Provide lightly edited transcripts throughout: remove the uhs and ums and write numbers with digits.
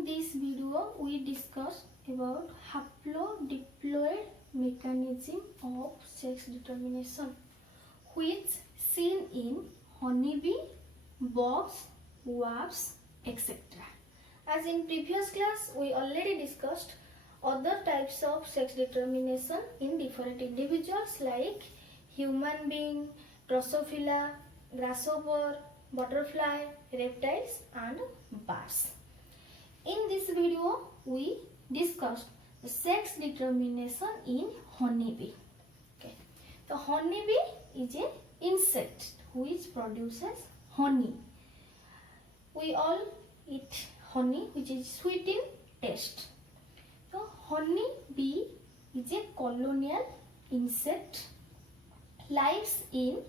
In this video, we discuss about haplodiploid mechanism of sex determination, which seen in honeybee, bugs, wasps, etc. As in previous class, we already discussed other types of sex determination in different individuals like human being, Drosophila, grasshopper, butterfly, reptiles and birds. In this video, we discussed the sex determination in honeybee. Okay. The honeybee is an insect which produces honey. We all eat honey, which is sweet in taste. The honeybee is a colonial insect, lives in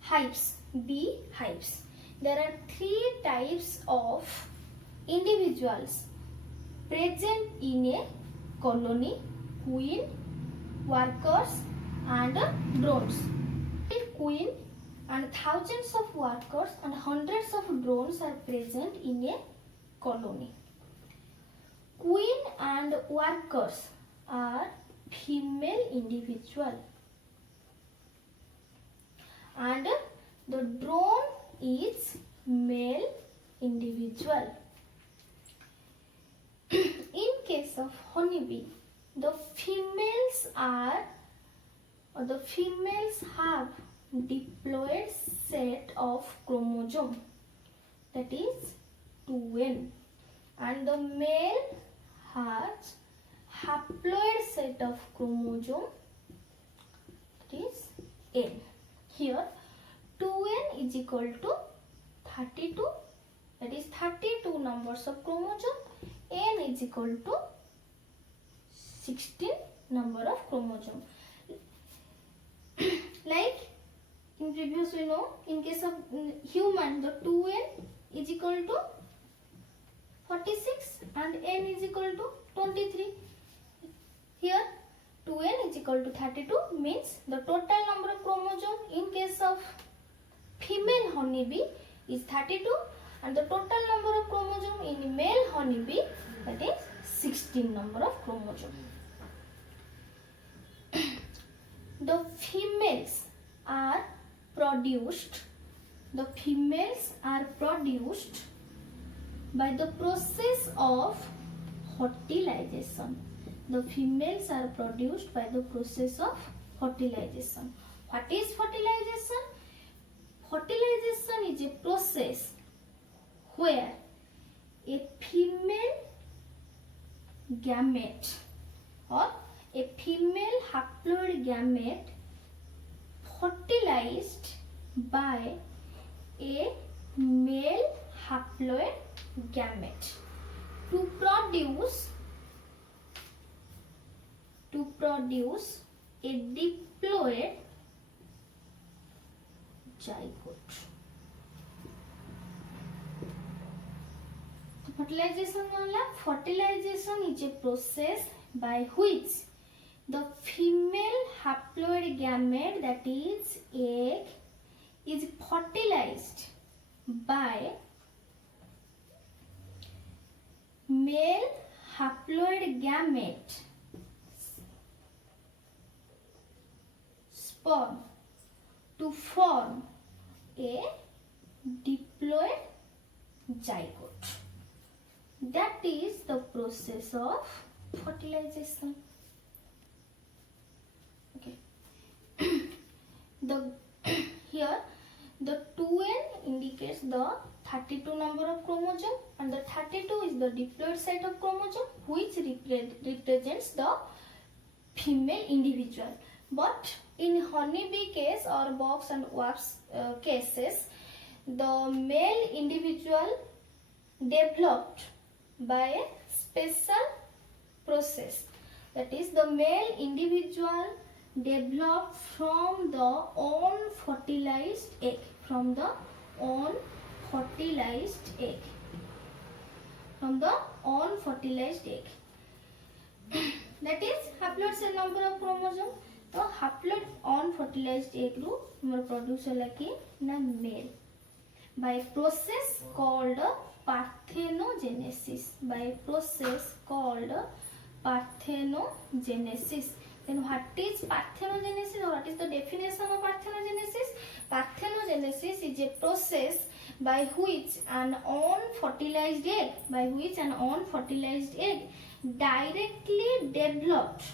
hives, bee hives. There are three types of individuals present in a colony: queen, workers and drones. Queen and thousands of workers and hundreds of drones are present in a colony. Queen and workers are female individual and the drone is male individual. In case of honeybee, the females have diploid set of chromosome, that is 2n, and the male has haploid set of chromosome, that is n. Here 2n is equal to 32, that is 32 numbers of chromosome. N is equal to 16 number of chromosome. Like in previous we know, in case of human, the 2n is equal to 46 and n is equal to 23. Here 2n is equal to 32 means the total number of chromosome in case of female honeybee is 32 and the total number of chromosome in male honeybee, that is 16 number of chromosome. The females are produced by the process of fertilization. The females are produced by the process of fertilization. What is fertilization? Fertilization is a process where a female gamete or a female haploid gamete fertilized by a male haploid gamete to produce a diploid zygote. Fertilization is a process by which the female haploid gamete, that is egg, is fertilized by male haploid gamete sperm to form a diploid zygote. That is the process of fertilization. Okay. Here the 2n indicates the 32 number of chromosome and the 32 is the diploid set of chromosome which represents the female individual. But in honeybee case or bugs and wasps cases, the male individual developed by a special process, that is the male individual developed from the unfertilized egg, that is haploid set number of chromosome. तो haploid unfertilized egg रू produce होला कि na male by a process called parthenogenesis, by a process called parthenogenesis. Then what is parthenogenesis, or what is the definition of parthenogenesis? Parthenogenesis is a process by which an unfertilized egg directly developed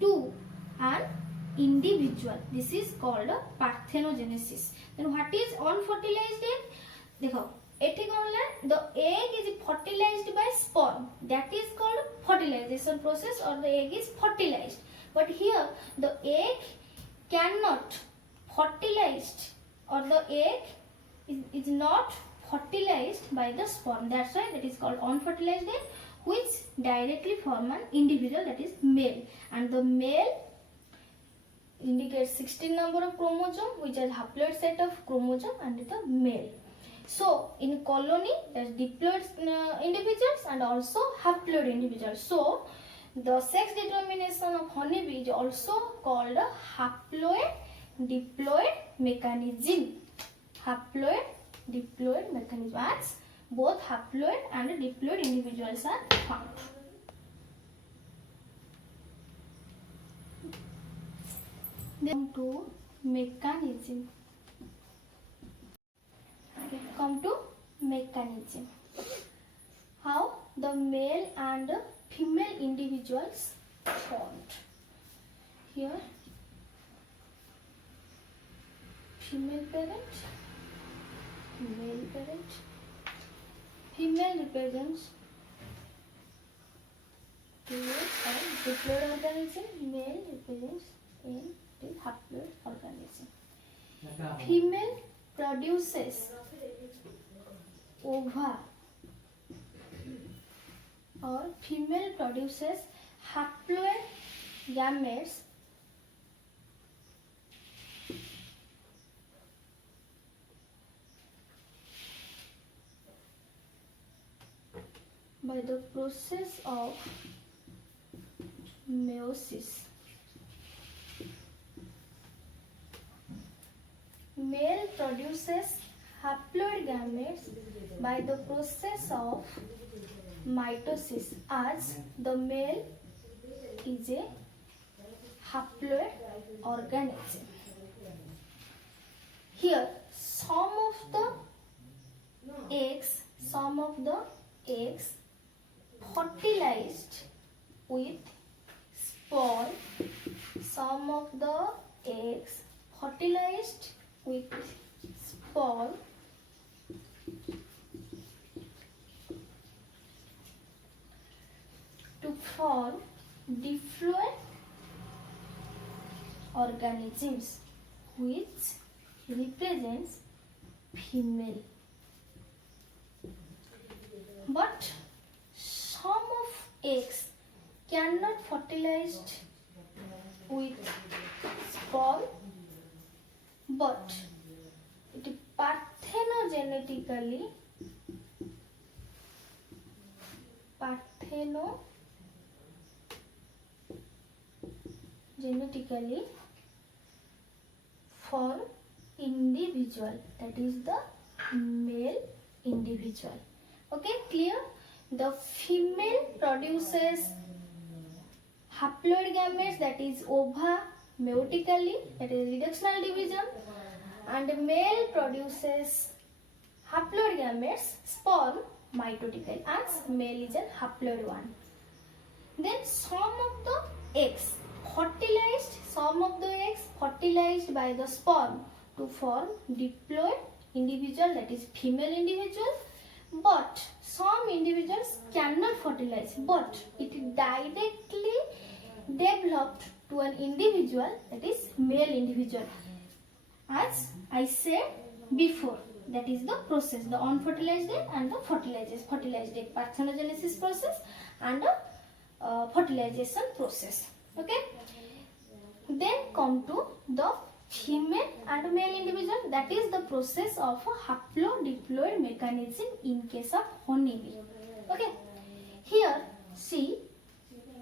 to an individual. This is called parthenogenesis. Then what is unfertilized egg? देखो एठी कहला the egg is fertilized by sperm, that is called fertilization process, or the egg is fertilized. But here the egg cannot fertilized, or the egg is not fertilized by the sperm. That's why that is called unfertilized egg, which directly form an individual, that is male. And the male indicates 16 number of chromosome, which is haploid set of chromosome, and the male. So in colony there is diploid individuals and also haploid individuals. So the sex determination of honeybee is also called a haploid diploid mechanism. Haploid diploid mechanism, as both haploid and diploid individuals are found. Then to mechanism. Come to mechanism. How the male and female individuals formed. Here female parent, male parent. Female represents diploid organism, male represents haploid organism. Female produces ova, or female produces haploid gametes by the process of meiosis. Male produces haploid gametes by the process of mitosis, as the male is a haploid organism. Here some of the eggs fertilized with sperm, some of the eggs fertilized with sperm to form diploid organisms, which represents female. But some of eggs cannot fertilized with sperm, but it parthenogenetically form individual, that is the male individual. Okay, clear? The female produces haploid gametes, that is ova, meiotically, that is reductional division, and male produces haploid gametes, sperm, mitotically, as male is a haploid one. Then some of the eggs fertilized by the sperm to form diploid individual, that is female individual. But some individuals cannot fertilize, but it directly developed to an individual, that is male individual. As I said before, that is the process, the unfertilized egg and the fertilized egg, parthenogenesis process and fertilization process. Okay. Then come to the female and male individual, that is the process of a haplodiploid mechanism in case of honeybee. Okay, here see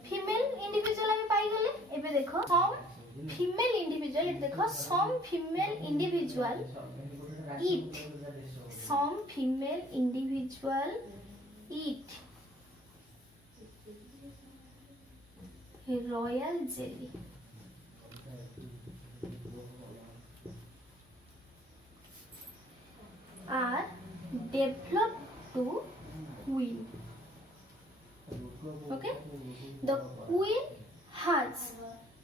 female individual আমি পাই গলে এবে দেখো some female individual eat some female individual eat royal jelly. Are developed to queen. Okay, the queen has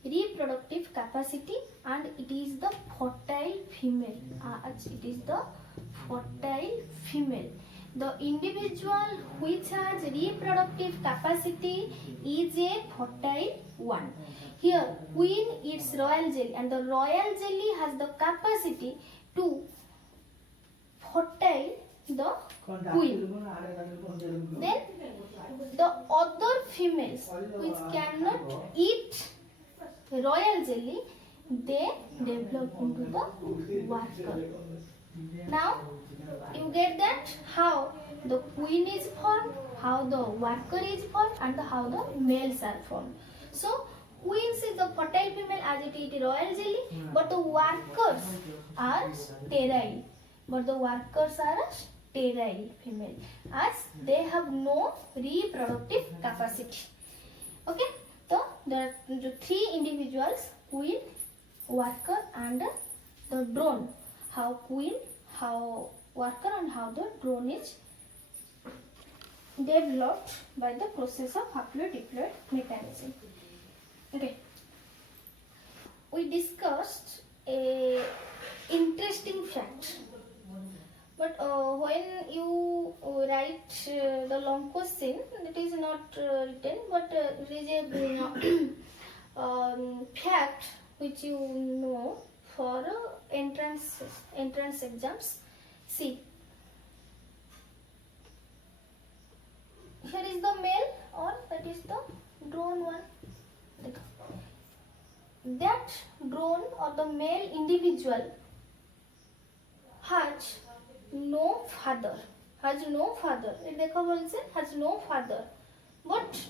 reproductive capacity and it is the fertile female. It is the fertile female. The individual which has reproductive capacity is a fertile one. Here, queen eats royal jelly and the royal jelly has the capacity to fertile the queen. Then the other females which cannot eat royal jelly, they develop into the worker. Now you get that how the queen is formed, how the worker is formed, and how the males are formed. So queens is the fertile female as it eat royal jelly, but the workers are sterile. But the workers are sterile female as they have no reproductive capacity. Okay, so there are the three individuals: queen, worker, and the drone. How queen, how worker, and how the drone is developed by the process of haploidiploid mechanism. Okay, we discussed a interesting fact. But when you write the long question, it is not written, but it is a fact which you know for entrance exams. See, here is the male or that is the drone one. That drone or the male individual has no father. Has no father. Has no father, but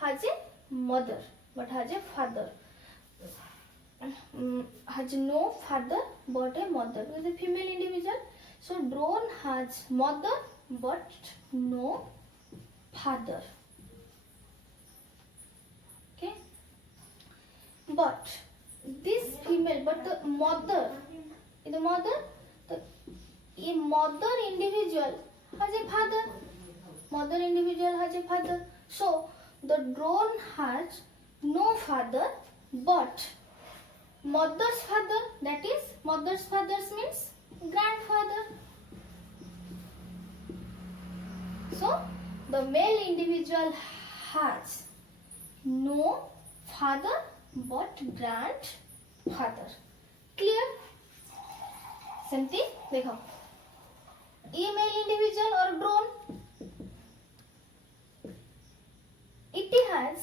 has a mother. But has a father. Has no father but a mother. It is a female individual. So drone has mother but no father. Okay. But this female, but the mother, a mother individual has a father. Mother individual has a father. So the drone has no father but mother's father, that is mother's father means grandfather. So the male individual has no father but grandfather. Clear? Same thing. देखो, ये male individual or drone, it has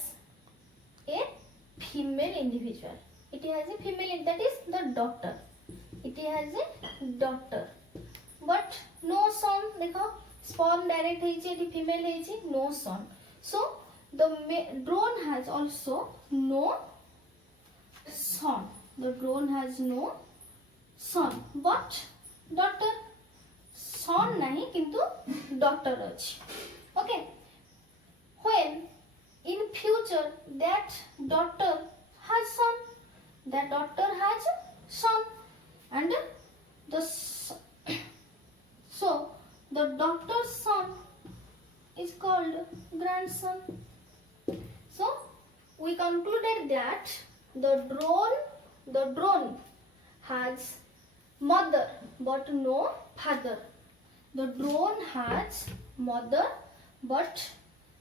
a female individual. It has a female, that is the daughter. It has a daughter, but no son. देखो, sperm direct है, female है, no son. So the drone has also no son. The drone has no son, but daughter. Son nahi, kintu daughter achi. Okay. When in future that daughter has son, that daughter has son, and so the daughter's son is called grandson. So we concluded that the drone has mother but no father. The drone has mother but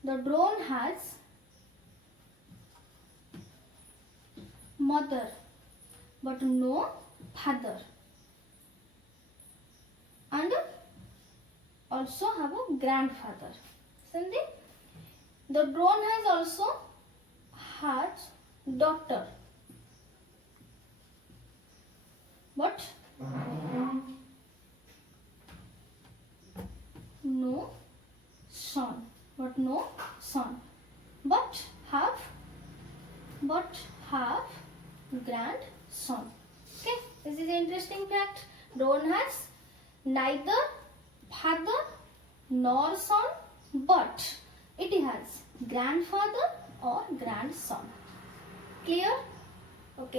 the drone has mother but no father, and also have a grandfather. Something. The drone has also has daughter but no son, but have grandson. Okay, this is an interesting fact. Drone has neither father nor son, but it has grandfather or grandson. Clear? Okay.